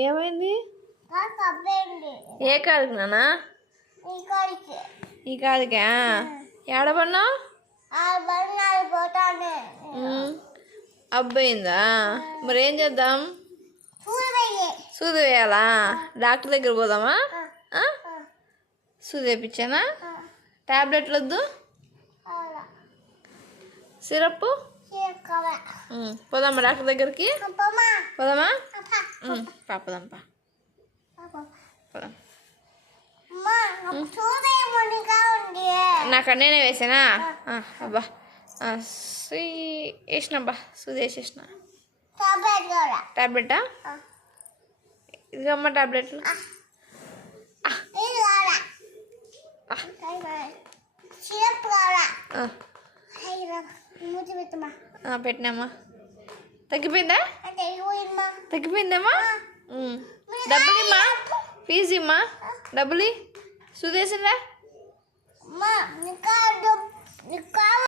ఏమైంది? ఏ కాలుకి నానా? ఈ కాలుకా? ఏడబడినావు? అబ్బాయిందా? మరి ఏం చేద్దాం? సూది వేయాలా? డాక్టర్ దగ్గర పోదామా? సూది వేయించానా? టాబ్లెట్లు వద్దు? సిరప్? పోదామా డాక్టర్ దగ్గరికి? పోదామా? పోదాం పోదాం. నాకు నేనే వేసానా? అబ్బా వేసినబ్బా సూది వేసేసిన. టాబ్లెటా? ఇదిగమ్మ టాబ్లెట్లు. పెట్టినామా? తగ్గిపోయిందా? తగ్గిపోయిందమ్మా. డబ్బులు ఇమ్మా, ఫీజు ఇమ్మా, డబ్బులు సూదేసిందా?